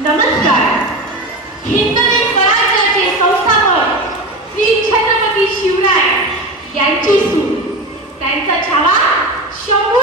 नमस्कार. संस्थापक श्री छत्रपती शिवराय यांची सूर त्यांचा छावा शंभू